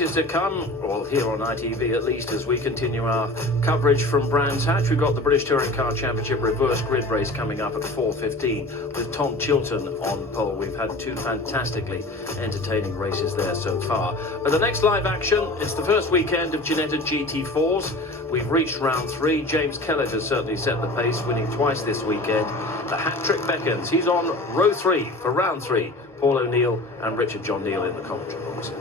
races to come, well, here on ITV at least, as we continue our coverage from Brands Hatch. We've got the British Touring Car Championship reverse grid race coming up at 4:15 with Tom Chilton on pole. We've had two fantastically entertaining races there so far. But the next live action, it's the first weekend of Ginetta GT4s. We've reached round 3. James Kellett has certainly set the pace, winning twice this weekend. The hat-trick beckons. He's on row 3 for round 3. Paul O'Neill and Richard John Neal in the commentary box.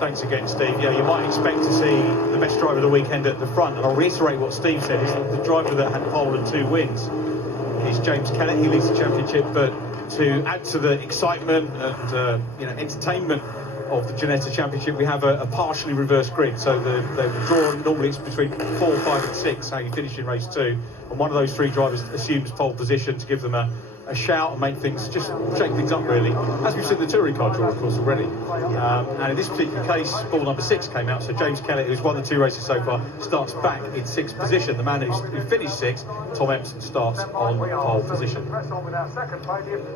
Thanks again, Steve. Yeah, you might expect to see the best driver of the weekend at the front, and I'll reiterate what Steve said, is that the driver that had pole and 2 wins is James Kellett. He leads the championship, but to add to the excitement and entertainment of the Ginetta Championship, we have a partially reversed grid. So the draw normally it's between 4, 5 and 6, how you finish in race 2, and one of those 3 drivers assumes pole position to give them a shout and make things, just shake things up really, as we've seen the touring car draw of course already. And in this particular case, ball number 6 came out, so James Kellett, who's won the 2 races so far, starts back in 6th position. The man who finished 6th, Tom Empson, starts on pole position.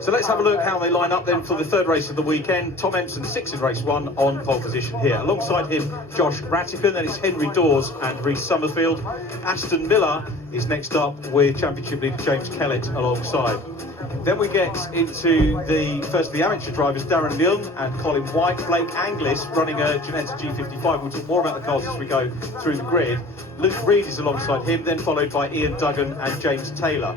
So let's have a look how they line up then for the 3rd race of the weekend. Tom Empson, 6th in race 1, on pole position here. Alongside him, Josh Rattican, then it's Henry Dawes and Rhys Summerfield. Aston Miller is next up with championship leader James Kellett alongside. Then we get into the first of the amateur drivers, Darren Milne and Colin White. Blake Anglis running a Ginetta G55. We'll talk more about the cars as we go through the grid. Luke Reed is alongside him, then followed by Ian Duggan and James Taylor.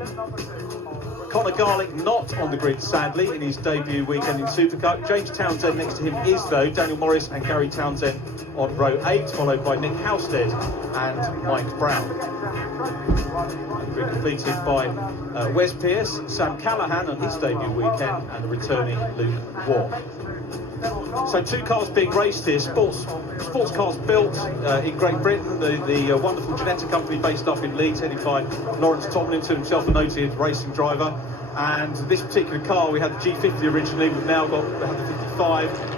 Connor Garlick not on the grid, sadly, in his debut weekend in Supercup. James Townsend next to him is, though, Daniel Morris and Gary Townsend on row 8, followed by Nick Halstead and Mike Brown. And we're completed by Wes Pearce, Sam Callahan on his debut weekend, and the returning Luke Waugh. So 2 cars being raced here, sports cars built in Great Britain, the wonderful Ginetta company based up in Leeds, headed by Lawrence Tomlinson, himself a noted racing driver. And this particular car, we had the G50 originally, we've now got the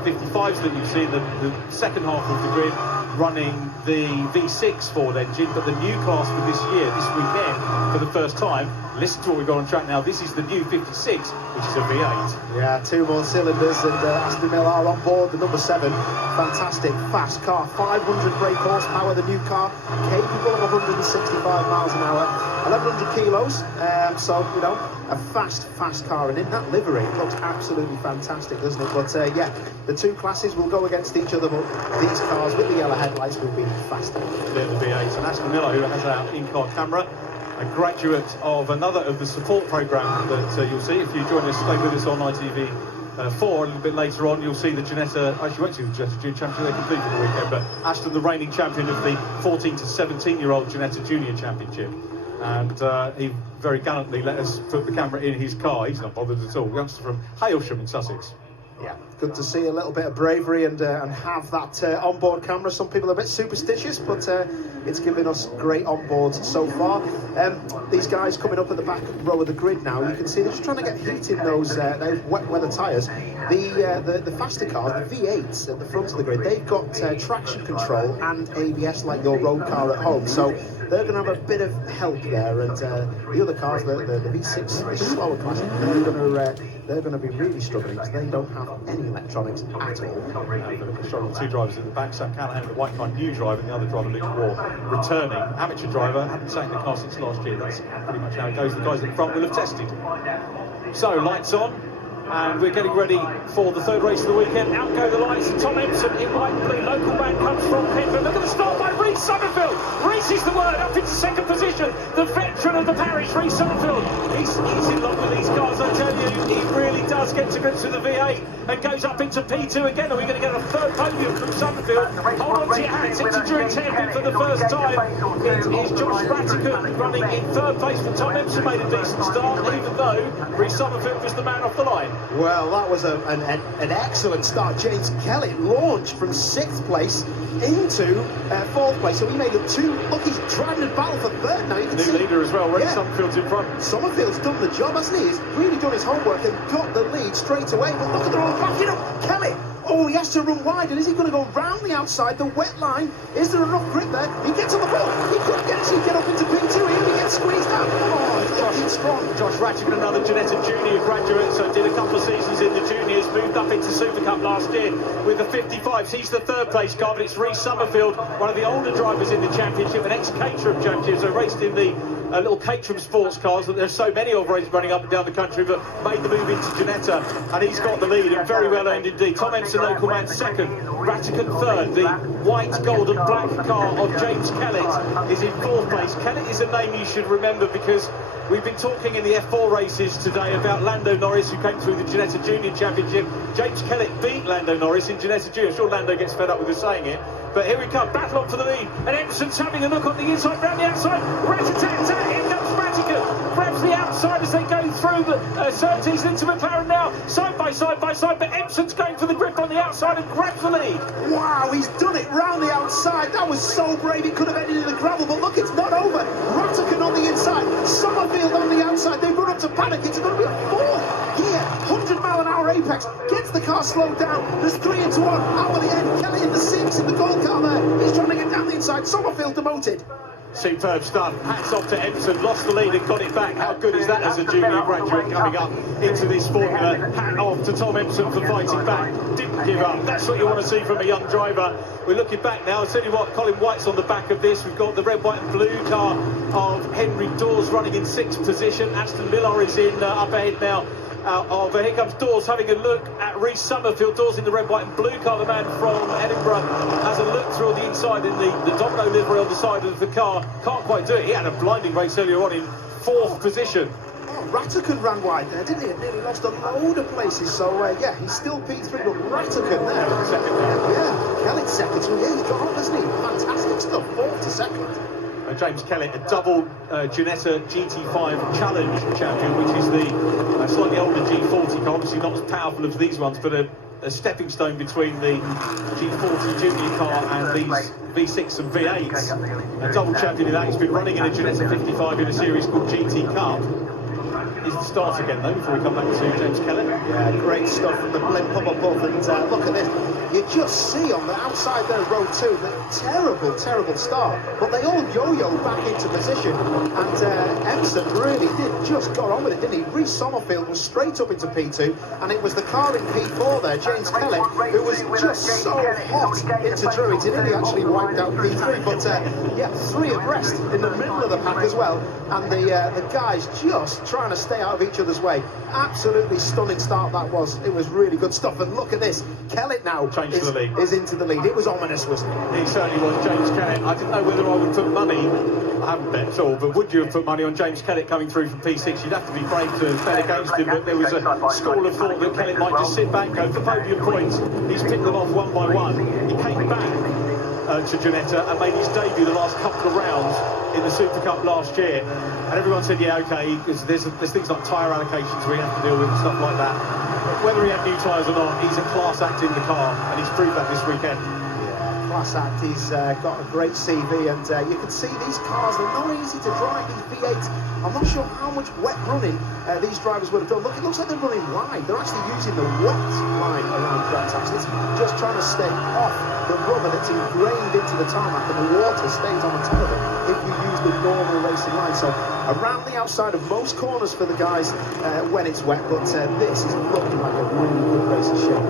55s that you see in the second half of the grid, running the V6 Ford engine, but the new class for this year, this weekend, for the first time, listen to what we've got on track now, this is the new 56, which is a V8. Yeah, 2 more cylinders, and Aston Miller are on board, the number 7, fantastic, fast car, 500 brake horsepower, the new car, capable of 165 miles an hour, 1100 kilos, so, you know, a fast car, and in that livery, it looks absolutely fantastic, doesn't it? But yeah, the 2 classes will go against each other, but these cars with the yellow headlights will be faster. They're the V8, and Aston Miller, who has our in-car camera, a graduate of another of the support programme that you'll see if you join us, stay with us on ITV4 a little bit later on. You'll see the Ginetta, actually you won't see the Ginetta Junior Championship, they're complete for the weekend, but Aston, the reigning champion of the 14 to 17-year-old Ginetta Junior Championship. And he very gallantly let us put the camera in his car. He's not bothered at all. Youngster from Hailsham in Sussex. Yeah, good to see a little bit of bravery and have that onboard camera. Some people are a bit superstitious, but it's given us great onboards so far. These guys coming up at the back row of the grid now, you can see they're just trying to get heat in those wet weather tyres. The faster cars, the V8s at the front of the grid, they've got traction control and ABS like your road car at home, so they're going to have a bit of help there. And the other cars, the V6, the slower class, they're going to be really struggling because they don't have any electronics at all. 2 drivers at the back, Sam Callahan, the white car, new driver, and the other driver, Luke Waugh, returning. Amateur driver, hadn't sat in the car since last year. That's pretty much how it goes. The guys at the front will have tested. So, lights on, and we're getting ready for the 3rd race of the weekend. Out go the lights, and Tom Empson in white and blue. Local band comes from Penford. Look at the start by Rhys Summerfield. Rhys is the word, up into 2nd position. The veteran of the parish, Rhys Summerfield. He's in love with these cars, I tell you. He really does get to grips with the V8 and goes up into P2 again. Are we going to get a 3rd podium from Summerfield? Hold on to your hats, it's a Drury champion for the first time. It is Josh Rattican running in 3rd place, but Tom Empson made a decent start, even though Rhys Summerfield was the man off the line. Well, that was an excellent start. James Kellett launched from 6th place into 4th place, so he made it 2. Look, he's driving the battle for 3rd now. You can New see leader as well, Ray yeah. Summerfield's in front. Summerfield's done the job, hasn't he? He's really done his homework and got the lead straight away. But look at the road back, you know, Kellett Oh, he has to run wide, and is he going to go round the outside, the wet line? Is there enough grip there? He gets on the ball. He couldn't get it, so he get up into P2. Here he gets squeezed out. Oh, it's strong. Josh Ratchett, another Ginetta Junior graduate, so did a couple of seasons in the juniors, moved up into Supercup last year with the 55s. He's the third place car, but it's Reece Summerfield, one of the older drivers in the championship, an ex-Caterham championship, so raced in the little Caterham sports cars that there's so many of running up and down the country, but made the move into Ginetta, and he's got the lead, and very well earned indeed. Tom Empson, local man, second. Rattigan third. The white, gold and black car of James Kellett is in fourth place. Kellett is a name you should remember because we've been talking in the F4 races today about Lando Norris, who came through the Ginetta Junior Championship. James Kellett beat Lando Norris in Ginetta Junior. I'm sure Lando gets fed up with us saying it. But here we come, battle on for the lead, and Empson's having a look on the inside, round the outside, rat-a-tat-tat, in comes Rattigan, grabs the outside as they go through the Surtees into McLaren now, side by side, but Empson's going for the grip on the outside and grabs the lead. Wow, he's done it round the outside. That was so brave, it could have ended in the gravel, but look, it's not over. Rattigan on the inside, Summerfield on the outside, they run up to panic, it's going to be a fourth gear, 100-mile-an-hour apex, gets the car slowed down, there's 3 into 1, out of the end, Kelly in the 6 in the gold car there, he's trying to get down the inside, Summerfield demoted. Superb stuff. Hats off to Empson, lost the lead and got it back. How good is that as a junior graduate coming up into this formula? Hat off to Tom Empson for fighting back. Didn't give up. That's what you want to see from a young driver. We're looking back now. I'll tell you what, Colin White's on the back of this. We've got the red, white and blue car of Henry Dawes running in 6th position. Aston Millar is in up ahead now. Here comes Dawes having a look at Reece Summerfield. Dawes in the red, white and blue car. The man from Edinburgh has a look through the inside in the domino livery on the side of the car. Can't quite do it. He had a blinding race earlier on in 4th position. Oh, Rattigan ran wide there, didn't he? It nearly lost a load of places. So, yeah, he's still P3, but Rattigan there. Second now. Yeah, Kellett's second. So, yeah, he's got on, hasn't he? Fantastic stuff. 4th to 2nd. James Kellett, a double Ginetta GT5 Challenge champion, which is the slightly older G40 car, obviously not as powerful as these ones, but a stepping stone between the G40 Junior car and these V6 and V8s. A double champion in that. He's been running in a Ginetta 55 in a series called GT Cup. Is the start again though, before we come back to James Kellett. Yeah, great stuff from the blimp up above, and look at this. You just see on the outside there, row 2, the terrible start, but they all yo-yo back into position, and Empson really did just got on with it, didn't he? Reece Summerfield was straight up into P2, and it was the car in P4 there, James Kellett, who was just so hot into Druids. He nearly actually wiped out P3, but yeah, 3 abreast in the middle of the pack as well, and the guys just trying to stay out of each other's way. Absolutely stunning start that was. It was really good stuff, and look at this. Kellett now is into the lead. It was ominous, wasn't it? He certainly was, James Kellett. I didn't know whether I would put money, I haven't bet at all, but would you have put money on James Kellett coming through from P6? You'd have to be brave to bet against him, but there was a school of thought that Kellett might just sit back, go for podium points. He's picked them off one by one. He came back to Ginetta and made his debut the last couple of rounds in the Super Cup last year, and everyone said, yeah, okay, because there's things like tyre allocations we have to deal with and stuff like that. But whether he had new tyres or not, he's a class act in the car, and he's proved that this weekend. Yeah, class act. He's got a great CV, and you can see these cars, they're not easy to drive, these V8s. I'm not sure how much wet running these drivers would have done. Look, it looks like they're running wide. They're actually using the wet line around drag tracks. It's just trying to stay off the rubber that's ingrained into the tarmac, and the water stays on the top of it if you use the normal racing line. So around the outside of most corners for the guys when it's wet, but this is looking like a really good racing show.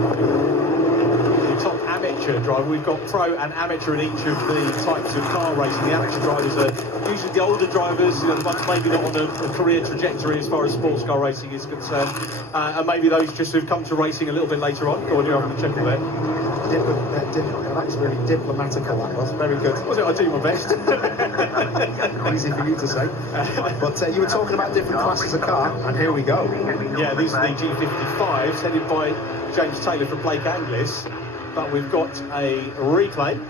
Top amateur driver. We've got pro and amateur in each of the types of car racing. The amateur drivers are usually the older drivers, you know, the ones maybe not on a career trajectory as far as sports car racing is concerned, and maybe those just who've come to racing a little bit later on. Go on, you're having a check there. That was really diplomatical, that was very good. Was it? I do my best. Easy for you to say. But you were talking about different classes of car, and here we go. Yeah, these are the G55s headed by James Taylor from Blake Anglis, but we've got a reclaim.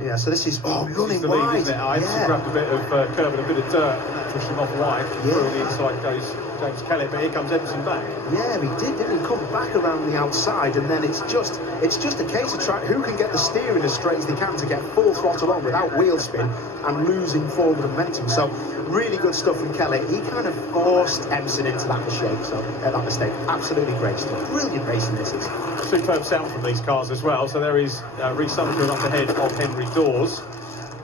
Yeah, so this is running the wide. lead, isn't it? I had grabbed a bit of curb and a bit of dirt, and that pushed him off wide. Yeah. Through the inside goes James Kellett, but here comes Empson back. Yeah, he did, didn't he? Come back around the outside, and then it's just a case of trying who can get the steering as straight as they can to get full throttle on without wheel spin and losing forward momentum. So really good stuff from Kellett. He kind of forced Empson into that mistake. So that mistake, absolutely great stuff. Brilliant racing this is. superb sound from these cars as well. So there is Reece Summerfield up ahead of Henry Dawes.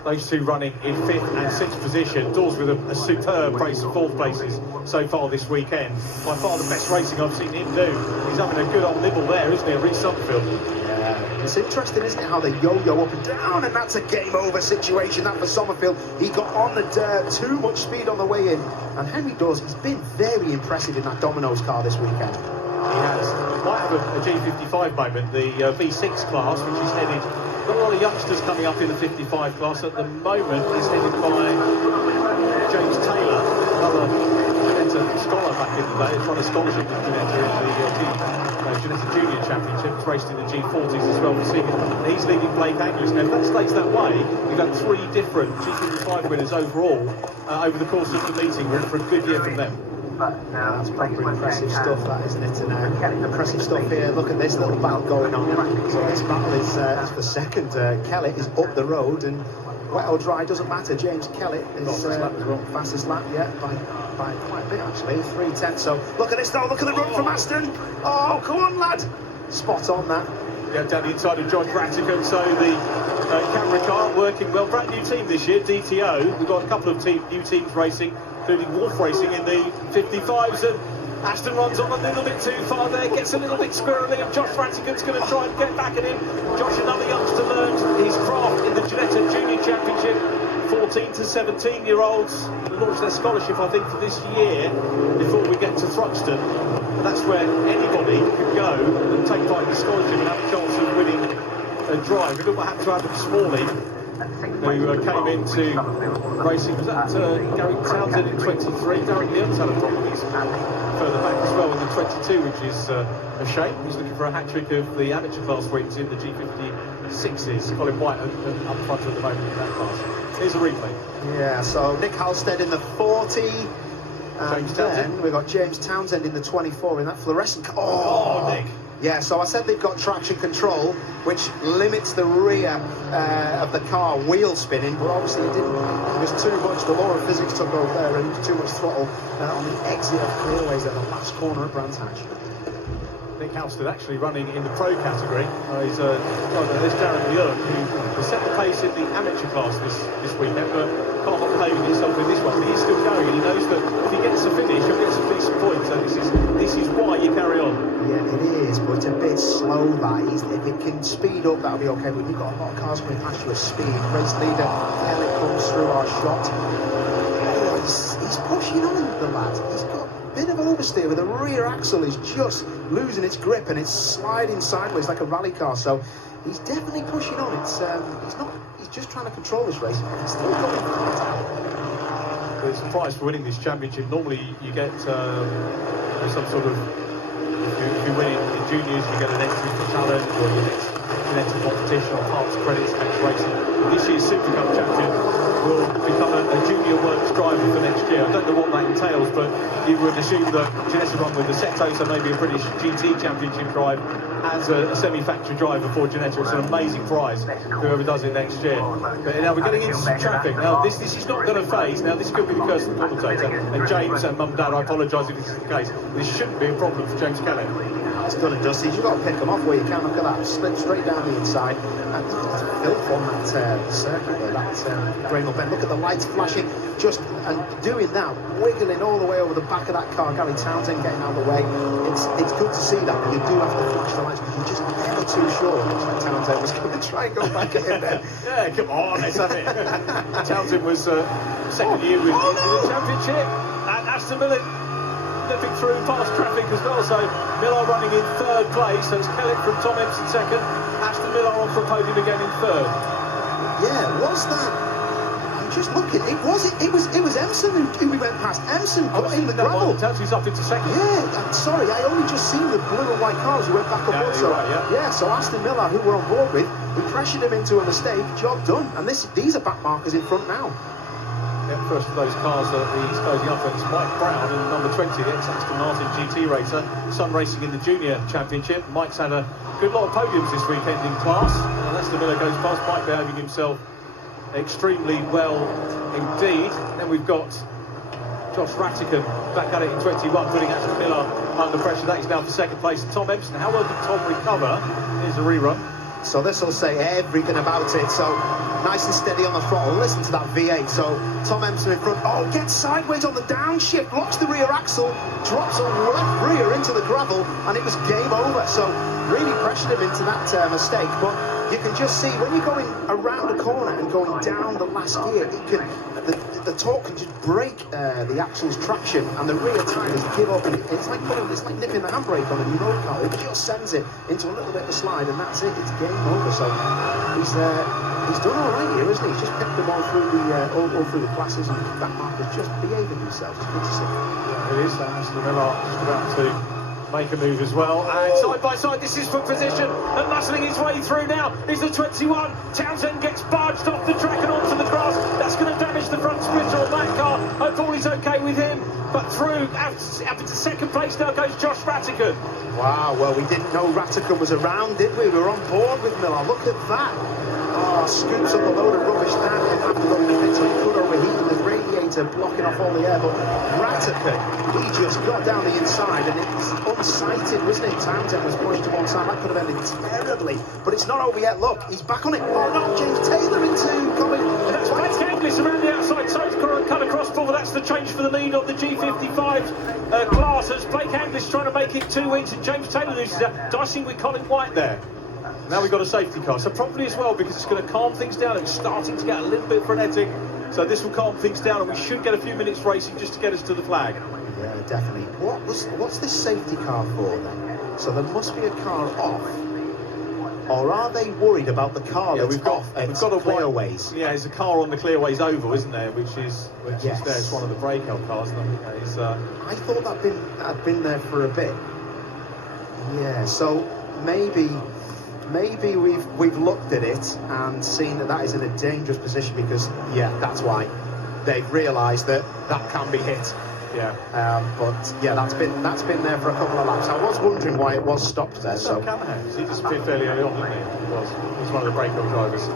Those two running in 5th and 6th position. Dawes with a superb race of 4th places so far this weekend. By far the best racing I've seen him do. He's having a good old nibble there, isn't he, Reece Summerfield? Yeah, it's interesting, isn't it, how they yo-yo up and down, and that's a game-over situation, that for Summerfield. He got on the dirt, too much speed on the way in, and Henry Dawes has been very impressive in that Domino's car this weekend. He has. Might have a G55 moment, the V6 class, which is headed... Got a lot of youngsters coming up in the 55 class. At the moment, it's headed by James Taylor, another Ginetta scholar back in the day. He's won a scholarship with Ginetta in the Ginetta Junior Championship. He's raced in the G40s as well for seniors. He's leading Blake Angus. Now, if that stays that way, we've had 3 different G55 winners overall over the course of the meeting. We're in for a good year from them. That's proper impressive stuff, that, isn't it? And impressive stuff here. Look at this little battle going on. So this battle is for second. Kellett is up the road, and wet or dry doesn't matter. James Kellett is fastest lap yet by quite a bit actually, 3:10. So look at this though. Look at the run from Aston. Oh, come on, lad! Spot on that. Yeah, down the inside of John Rattigan, so the camera car working well. Brand new team this year, DTO. We've got a couple of new teams racing, including Wolf Racing in the 55s, and Aston runs on a little bit too far there, gets a little bit squirrely, and Josh Rattigan's going to try and get back at him. Josh, another youngster, learned his craft in the Ginetta Junior Championship. 14 to 17-year-olds launch their scholarship, I think, for this year before we get to Thruxton. And that's where anybody can go and take part in the scholarship and have a chance of winning a drive. We look what happened to Adam Smalley, who came into racing. Was that Gary Townsend in 23? Darren Leon's had a problem. He's further back as well in the 22, which is a shame. He's looking for a hat-trick of the amateur class wins in the G56s. Colin White up front at the moment in that class. Here's a replay. Yeah, so Nick Halstead in the 40. And then we've got James Townsend in the 24 in that fluorescent car. Oh, Nick. Yeah, so I said they've got traction control, which limits the rear of the car wheel spinning, but obviously it didn't. It was too much. The law of physics took over there, and too much throttle on the exit of Clearways at the last corner of Brands Hatch. Nick Halstead actually running in the pro category. There's Darren Leung, who set the pace in the amateur class this weekend, but can't behaving himself in this one. But he's still going, and he knows that if he gets a finish, he'll get some decent points. So this is why you carry on. Yeah, it is, but it's a bit slow. If it can speed up, that'll be okay. But you've got a lot of cars coming past you at speed. Race leader, Kellett comes through our shot. Oh, he's pushing on the lad. He's got a bit of oversteer with the rear axle is just losing its grip and it's sliding sideways like a rally car. So he's definitely pushing on. He's just trying to control this race. He's still going flat. There's a prize for winning this championship. Normally you get some sort of, if you win in juniors, you get an entry for challenge or your next Ginetta competition or parts credits, next racing. This year's Supercup champion will become a junior works driver for next year. I don't know what that entails, but you would assume that Ginetta run with the Seto, so maybe a British GT Championship drive as a semi-factory driver for Ginetta. It's an amazing prize, whoever does it next year. But now we're getting into some traffic. Now this is not going to phase. Now this could be the curse of the commentator. And James and Mum and Dad, I apologise if this is the case. This shouldn't be a problem for James Kellett. It's done and dusted. You've got to pick them off where you can. Look at that, slip straight down the inside. And there's filth on that circuit there, that Graham bend. Look at the lights flashing, and doing that, wiggling all the way over the back of that car. Gary Townsend getting out of the way. It's good to see that, but you do have to flash the lights because you're just never too sure. Looks like Townsend was going to try and go back at him then. Yeah, come on, let's have it. Townsend was second year with the championship, and Aston Villa nipping through past traffic as well. So Millar running in 3rd place. So it's Kellett from Tom Empson 2nd. Aston Millar on for a podium again in 3rd. Yeah, was that? I'm just looking. It was Empson who we went past. Empson got in the gravel. Townsend's up into 2nd. Yeah, I'm sorry. I only just seen the blue and white cars who went back on board. So right, yeah. So Aston Millar, who we're on board with, we pressured him into a mistake. Job done. And these are back markers in front now. Yeah, first of those cars that he's closing up, it's Mike Brown in number 20, the ex-Aston Martin GT racer, Sun Racing in the Junior Championship. Mike's had a good lot of podiums this weekend in class. And Aston Miller goes past, Mike behaving himself extremely well indeed. Then we've got Josh Rattigan back at it in 21, putting Aston Miller under pressure. That is now for second place. Tom Empson, how well did Tom recover? Here's a rerun. So this will say everything about it. So nice and steady on the throttle. Listen to that V8. So Tom Empson in front. Oh, gets sideways on the downshift, locks the rear axle, drops a left rear into the gravel, and it was game over. So really pressured him into that mistake. But you can just see when you're going around a corner and going down the last gear, it can the torque can just break the axle's traction, and the rear tyres give up, and it's like nipping the handbrake on a new road car. It just sends it into a little bit of a slide, and that's it. It's game over. So he's done all right here, isn't he? He's just picked them all through the classes, and that mark is just behaving himself. It's good to see. Yeah, it is. Aston Miller just about to make a move as well, and side by side this is for position, and muscling his way through now is the 21. Townsend gets barged off the track and onto the grass. That's going to damage the front splitter on that car. I thought he's okay with him, but through up into second place now goes Josh Rattigan. Wow, well, we didn't know Rattigan was around, did we? We were on board with Miller. Look at that. Oh, scoops up a load of rubbish down after going to pit, so he could overheat, and the radiator blocking off all the air. But Rattigan, he just got down the inside, and it's unsighted, wasn't it? Townsend was pushed to one side. That could have ended terribly, but it's not over yet. Look, he's back on it. Oh no, James Taylor into Colin. That's Blake Angliss around the outside, so it's cut across ball. That's the change for the lead of the G55 class, as Blake Angliss trying to make it 2 wins, and James Taylor loses that, dicing with Colin White there. Now we've got a safety car, so probably as well, because it's going to calm things down. It's starting to get a little bit frenetic, so this will calm things down, and we should get a few minutes racing just to get us to the flag. Yeah, definitely. What's this safety car for then? So there must be a car off, or are they worried about the car that's off? We've got a clearways. Yeah, there's a car on the clearways oval, isn't there? Which is there. It's one of the breakout cars. I thought had been there for a bit. Yeah, so maybe we've looked at it and seen that is in a dangerous position, because that's why they've realised that can be hit. Yeah. But yeah, that's been there for a couple of laps. I was wondering why it was stopped there. So he disappeared fairly early on, didn't he? He's one of the breakout drivers.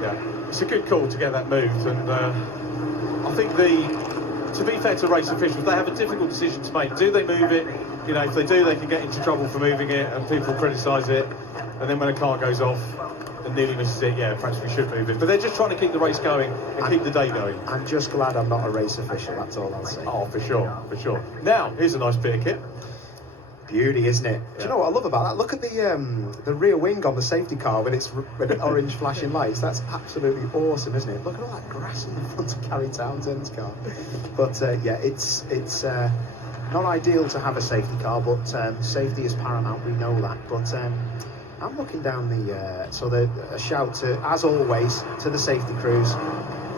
Yeah, it's a good call to get that moved, and I think to be fair to race officials, they have a difficult decision to make. Do they move it? You know, if they do, they can get into trouble for moving it, and people criticise it. And then when a car goes off and nearly misses it, yeah, perhaps we should move it. But they're just trying to keep the race going and keep the day going. I'm just glad I'm not a race official. That's all I'll say. Oh, for sure, for sure. Now, here's a nice bit of kit. Beauty, isn't it? Yeah. Do you know what I love about that? Look at the rear wing on the safety car with its orange flashing lights. That's absolutely awesome, isn't it? Look at all that grass in the front of Gary Townsend's car. But yeah, it's not ideal to have a safety car, but safety is paramount. We know that. But I'm looking down a shout to, as always, to the safety crews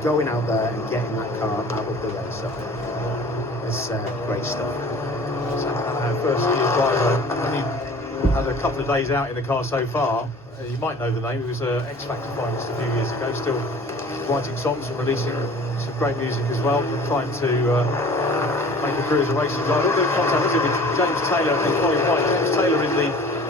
going out there and getting that car out of the way. So it's great stuff. First year driver, only had a couple of days out in the car so far. You might know the name. He was an X Factor finalist a few years ago, still writing songs and releasing some great music as well, trying to make a career as a racing driver. A little bit of contact with James Taylor and Colin White. James Taylor in the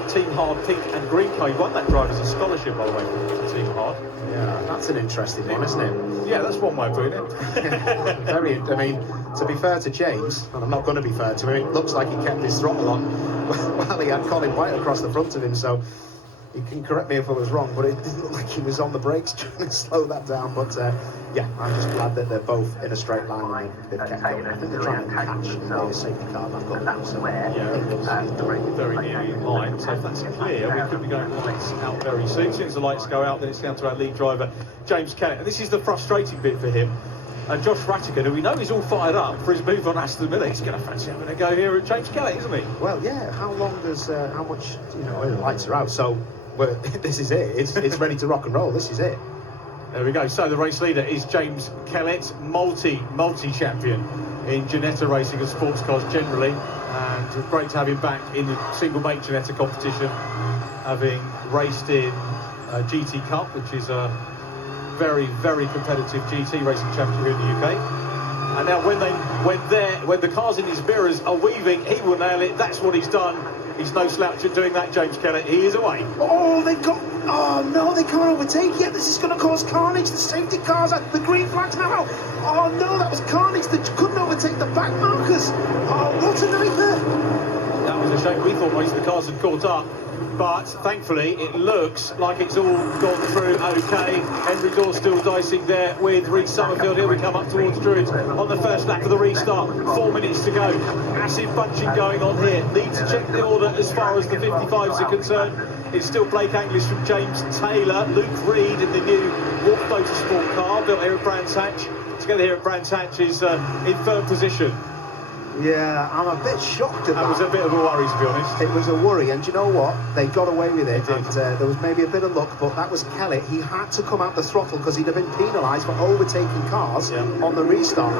Team Hard pink and green car. He won that drive as a scholarship, by the way, from Team Hard. Yeah, that's an interesting one, isn't it? Yeah, that's one way of putting it. Very, I mean, to be fair to James, and I'm not going to be fair to him, it looks like he kept his throttle on while he had Colin White across the front of him, so he can correct me if I was wrong, but it didn't look like he was on the brakes trying to slow that down. But yeah, I'm just glad that they're both in a straight line and they've kept going. I think they're trying to catch the safety car back up. So, very nearly in line. So if that's clear, we could be going lights out very soon. As soon as the lights go out, then it's down to our lead driver, James Kellett. And this is the frustrating bit for him. And Josh Rattigan, who we know is all fired up for his move on Aston Miller, he's going to fancy having a go here at James Kellett, isn't he? Well, yeah. How long does, how much, the lights are out, so this is it. It's ready to rock and roll. This is it. There we go. So the race leader is James Kellett, multi-champion in Ginetta racing and sports cars generally, and great to have him back in the single mate Ginetta competition, having raced in GT Cup, which is a very, very competitive GT racing championship here in the UK. And now when the cars in his mirrors are weaving, he will nail it. That's what he's done. He's no slouch at doing that, James Kellett. He is away. Oh, they've got... Oh, no, they can't overtake yet. This is going to cause carnage. The safety cars, the green flag's now out. Oh, no, that was carnage. They couldn't overtake the back markers. Oh, what a nightmare. That was a shame. We thought most of the cars had caught up. But thankfully, it looks like it's all gone through okay. Henry Dawes still dicing there with Reece Summerfield. Here we come up towards Druids on the first lap of the restart. 4 minutes to go. Massive bunching going on here. Need to check the order as far as the 55s are concerned. It's still Blake Anglish from James Taylor. Luke Reed in the new Wolf Motorsport car built here at Brands Hatch. Together here at Brands Hatch is in third position. Yeah, I'm a bit shocked at that. That was a bit of a worry, to be honest. It was a worry, and you know what? They got away with it, and there was maybe a bit of luck, but that was Kellett. He had to come out the throttle because he'd have been penalised for overtaking cars on the restart.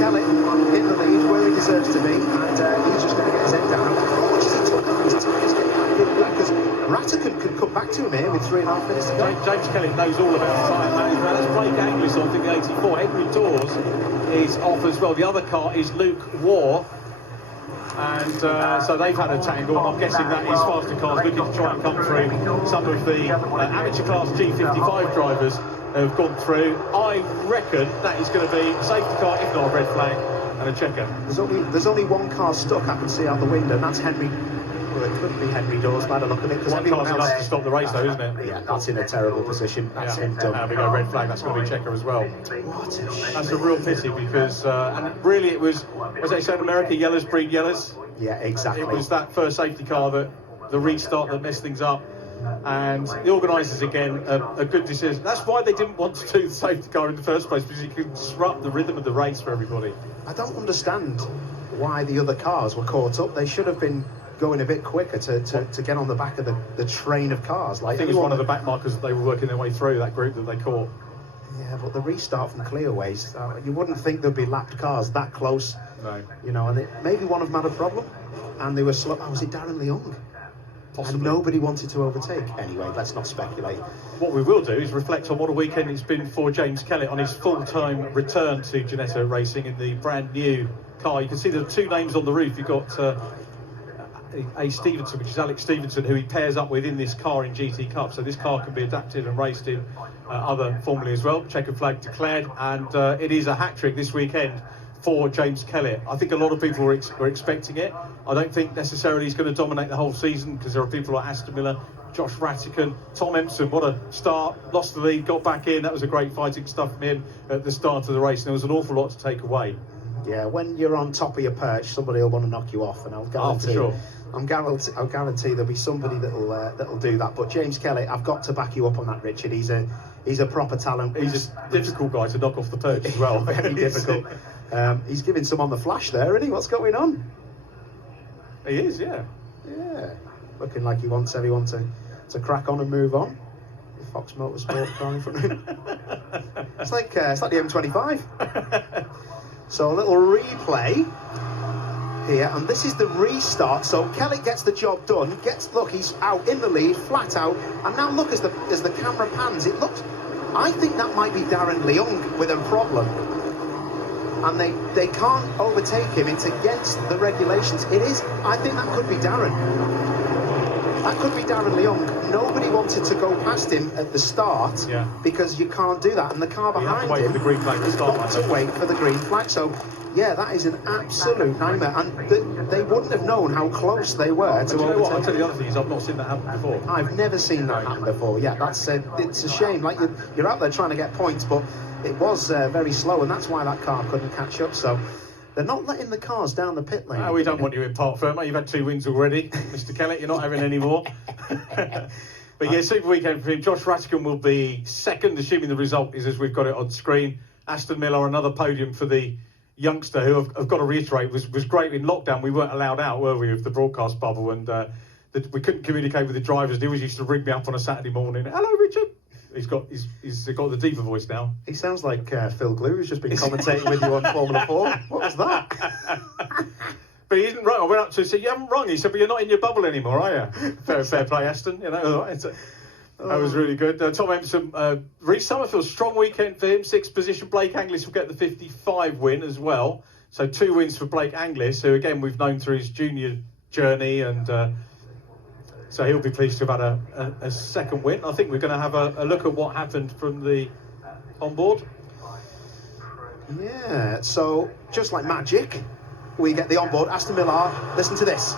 Kellett in the lead where he deserves to be, and he's just going to get his head down. How much has he took on his tyres getting back in black? Because Rattigan can come back to him here with 3.5 minutes to go. James Kellett knows all about tyre management. That's Blake Anglish on the 84. Henry Dawes is off as well. The other car is Luke Waugh. And so they've had a tangle. I'm guessing that is faster cars looking to try and come through. Some of the amateur class G55 drivers have gone through. I reckon that is going to be a safety car, if not a red flag, and a checker. There's only one car stuck I can see out the window, and that's Henry. Well, it couldn't be Henry Dawes by the look of it, because everyone car's enough else to stop the race, though, isn't it? Yeah, that's in a terrible position. That's him done. Now we go red flag. That's going to be checker as well. What a shame. That's a real pity because, and really, it was, as they say in America, yellows breed yellows. Yeah, exactly. It was that first safety car that the restart that messed things up. And the organisers, again, a good decision. That's why they didn't want to do the safety car in the first place, because you could disrupt the rhythm of the race for everybody. I don't understand why the other cars were caught up. They should have been going a bit quicker to get on the back of the train of cars. Like, I think it was one of the back markers that they were working their way through, that group that they caught. Yeah, but the restart from Clearways, you wouldn't think there'd be lapped cars that close. No. You know, and maybe one of them had a problem, and they were slow. Oh, was it Darren Leung? Possibly. And nobody wanted to overtake. Anyway, let's not speculate. What we will do is reflect on what a weekend it's been for James Kellett on his full-time return to Ginetta Racing in the brand new car. You can see there are two names on the roof. You've got A. Stevenson, which is Alex Stevenson, who he pairs up with in this car in GT Cup. So this car can be adapted and raced in other formulae as well. Checkered flag declared, and it is a hat-trick this weekend for James Kellett. I think a lot of people were expecting it. I don't think necessarily he's going to dominate the whole season, because there are people like Aston Miller, Josh Rattigan, Tom Empson. What a start, lost the lead, got back in. That was a great fighting stuff from him at the start of the race, and there was an awful lot to take away. Yeah, when you're on top of your perch, somebody will want to knock you off, and I'll guarantee. For sure. I'll guarantee there'll be somebody that'll do that. But James Kellett, I've got to back you up on that, Richard. He's a proper talent. He's a difficult guy to knock off the perch as well. Very difficult. He's giving some on the flash there, isn't he? What's going on? He is, yeah. Yeah, looking like he wants everyone to crack on and move on. The Fox Motorsport car in front of him. It's like the M25. So a little replay here, and this is the restart. So Kellett gets the job done. Look, he's out in the lead, flat out, and now look as the camera pans. It looks. I think that might be Darren Leung with a problem. And they can't overtake him. It's against the regulations. It is. I think that could be Darren. That could be Darren Leung. Nobody wanted to go past him at the start because you can't do that. And the car behind him, for the green flag to start, got to wait for the green flag. So, yeah, that is an absolute nightmare. And they wouldn't have known how close they were to overtake. I'll tell you the other thing is I've not seen that happen before. I've never seen that happen before. Yeah, that's it's a shame. Like you're out there trying to get points, but it was very slow, and that's why that car couldn't catch up. So they're not letting the cars down the pit lane. No, we don't want you in Park Fermé. You've had 2 wins already, Mr. Kellett. You're not having any more. But yeah, super weekend for him. Josh Rattigan will be second, assuming the result is as we've got it on screen. Aston Miller, another podium for the youngster, who I've got to reiterate was great in lockdown. We weren't allowed out, were we, of the broadcast bubble, and we couldn't communicate with the drivers. They always used to ring me up on a Saturday morning. Hello, Richard. He's got the diva voice now. He sounds like Phil Glue, who's just been commentating with you on Formula 4. What was that? But he isn't wrong. I went up to him and said, "You haven't rung." He said, "But you're not in your bubble anymore, are you?" Fair play, Aston. You know, that was really good. Tom Empson, Reece Summerfield, strong weekend for him. 6th position. Blake Anglish will get the 55 win as well. So 2 wins for Blake Anglish, who again we've known through his junior journey and So he'll be pleased to have had a second win. I think we're going to have a look at what happened from the onboard. Yeah, so just like magic, we get the onboard. Aston Millar, listen to this.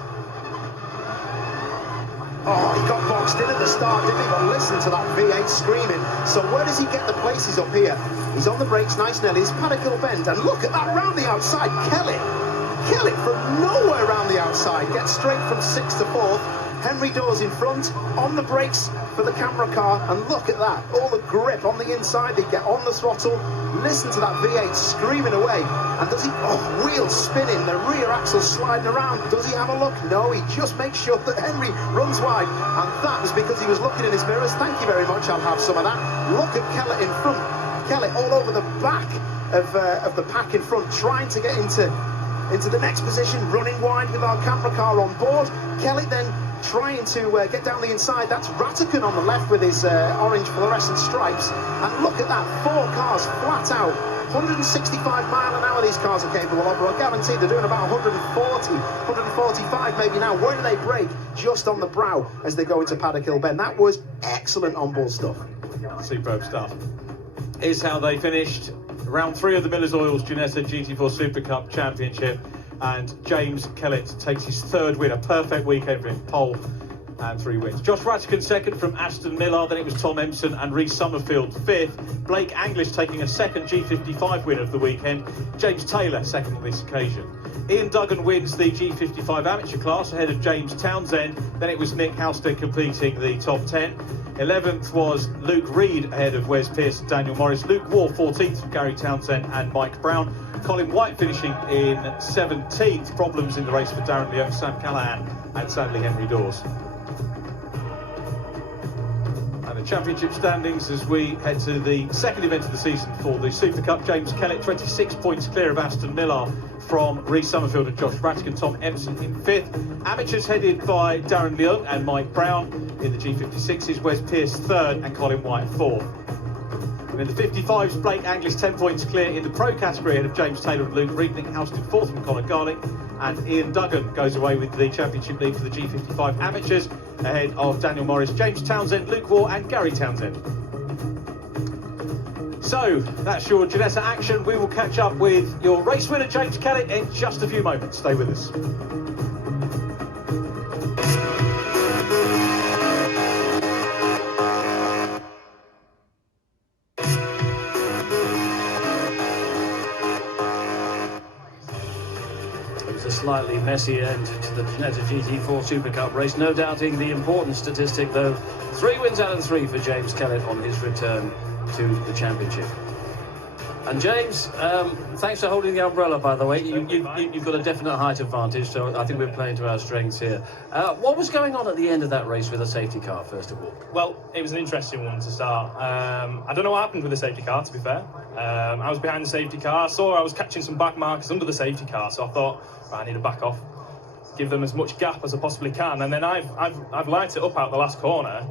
Oh, he got boxed in at the start, didn't he? But listen to that V8 screaming. So where does he get the places up here? He's on the brakes nice and early. He's Paddock Hill bend, and look at that round the outside. Kellett from nowhere round the outside, gets straight from 6th to 4th. Henry Dawes in front, on the brakes for the camera car, and look at that, all the grip on the inside. They get on the throttle, listen to that V8 screaming away, and does he, wheels spinning, the rear axle sliding around, does he have a look? No, he just makes sure that Henry runs wide, and that was because he was looking in his mirrors. Thank you very much, I'll have some of that. Look at Kellett in front, Kellett all over the back of the pack in front, trying to get into the next position, running wide with our camera car on board. Kellett then trying to get down the inside. That's Rattigan on the left with his orange fluorescent stripes. And look at that, 4 cars flat out. 165 mile an hour these cars are capable of, but I guarantee they're doing about 140, 145 maybe now. Where do they brake? Just on the brow as they go into Paddock Hill bend. That was excellent onboard stuff. Superb stuff. Here's how they finished. Round 3 of the Miller's Oil's Ginetta GT4 Supercup Championship, and James Kellett takes his 3rd win, a perfect weekend for him, pole and 3 wins. Josh Rattigan 2nd from Aston Millar, then it was Tom Empson and Rhys Summerfield 5th. Blake Anglish taking a 2nd G55 win of the weekend. James Taylor 2nd on this occasion. Ian Duggan wins the G55 amateur class ahead of James Townsend. Then it was Nick Halstead completing the top 10. 11th was Luke Reed ahead of Wes Pearce and Daniel Morris. Luke Waugh 14th from Gary Townsend and Mike Brown. Colin White finishing in 17th. Problems in the race for Darren Leung, Sam Callahan and sadly Henry Dawes. And the championship standings as we head to the 2nd event of the season for the Super Cup. James Kellett 26 points clear of Aston Millar from Rhys Summerfield and Josh Rattigan. Tom Empson in 5th. Amateurs headed by Darren Leung and Mike Brown. In the G56s, Wes Pearce 3rd and Colin White 4th. And in the 55s, Blake Anglish 10 points clear in the pro category ahead of James Taylor and Luke Reed. Nick Halstead 4th from Conor Garlick, and Ian Duggan goes away with the championship lead for the G55 amateurs ahead of Daniel Morris, James Townsend, Luke Waugh and Gary Townsend. So that's your Ginetta action. We will catch up with your race winner James Kellett in just a few moments. Stay with us. Slightly messy end to the Ginetta GT4 Supercup race. No doubting the important statistic, though. 3 wins out of 3 for James Kellett on his return to the championship. And James, thanks for holding the umbrella, by the way. You've got a definite height advantage, so I think we're playing to our strengths here. What was going on at the end of that race with the safety car, first of all? Well, it was an interesting one to start. I don't know what happened with the safety car, to be fair. I was behind the safety car. I saw I was catching some back markers under the safety car, so I thought, right, I need to back off, give them as much gap as I possibly can. And then I've lighted it up out the last corner,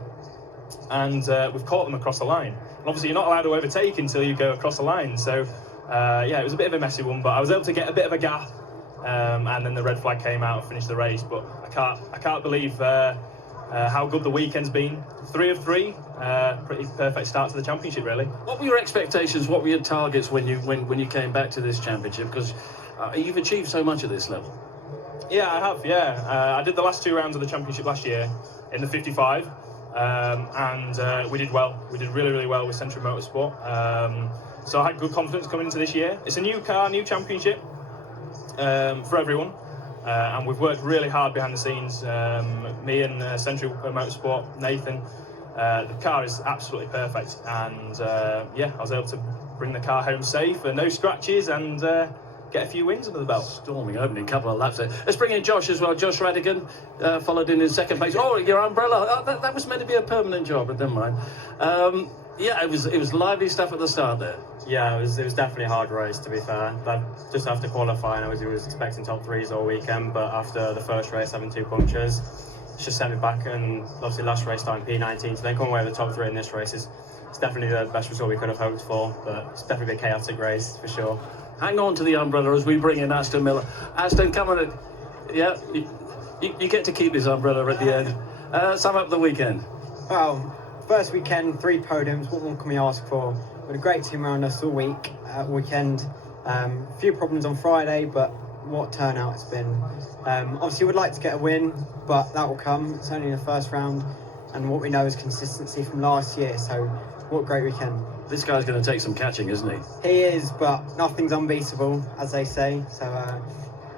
and we've caught them across the line. And obviously, you're not allowed to overtake until you go across the line. So, yeah, it was a bit of a messy one, but I was able to get a bit of a gap, and then the red flag came out and finished the race. But I can't believe how good the weekend's been. 3 of 3, pretty perfect start to the championship, really. What were your expectations? What were your targets when you came back to this championship? Because you've achieved so much at this level. Yeah, I have. Yeah, I did the last 2 rounds of the championship last year in the 55. And we did well. We did really, really well with Century Motorsport. So I had good confidence coming into this year. It's a new car, new championship for everyone. And we've worked really hard behind the scenes. Me and Century Motorsport, Nathan. The car is absolutely perfect. And yeah, I was able to bring the car home safe and no scratches and get a few wins under the belt. Storming opening, couple of laps there. Let's bring in Josh as well. Josh Rattigan followed in 2nd place. Oh, your umbrella. Oh, that was meant to be a permanent job, but never mind. Yeah, it was lively stuff at the start there. Yeah, it was definitely a hard race, to be fair. But just after qualifying, I was expecting top 3s all weekend, but after the first race having 2 punctures, it's just sent me back. And obviously last race starting P19, so then coming away with the top 3 in this race is it's definitely the best result we could have hoped for, but it's definitely a chaotic race for sure. Hang on to the umbrella as we bring in Aston Miller. Aston, come on in. Yeah, you get to keep his umbrella at the end. Sum up the weekend. Well, first weekend, 3 podiums. What more can we ask for? We had a great team around us all weekend. A few problems on Friday, but what turnout it's been. Obviously, we'd like to get a win, but that will come. It's only the first round, and what we know is consistency from last year. So, what a great weekend. This guy's going to take some catching, isn't he? He is, but nothing's unbeatable, as they say. So,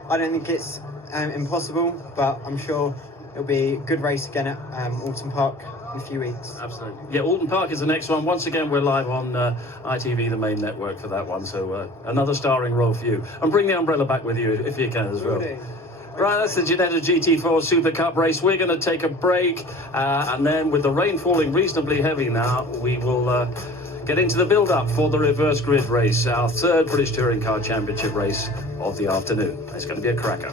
I don't think it's impossible, but I'm sure it'll be a good race again at Alton Park in a few weeks. Absolutely. Yeah, Alton Park is the next one. Once again, we're live on ITV, the main network, for that one. So another starring role for you. And bring the umbrella back with you if you can as well. Right, that's the Ginetta G4 Supercup race. We're going to take a break, and then with the rain falling reasonably heavy now, we will get into the build-up for the reverse grid race, our third British Touring Car Championship race of the afternoon. It's going to be a cracker.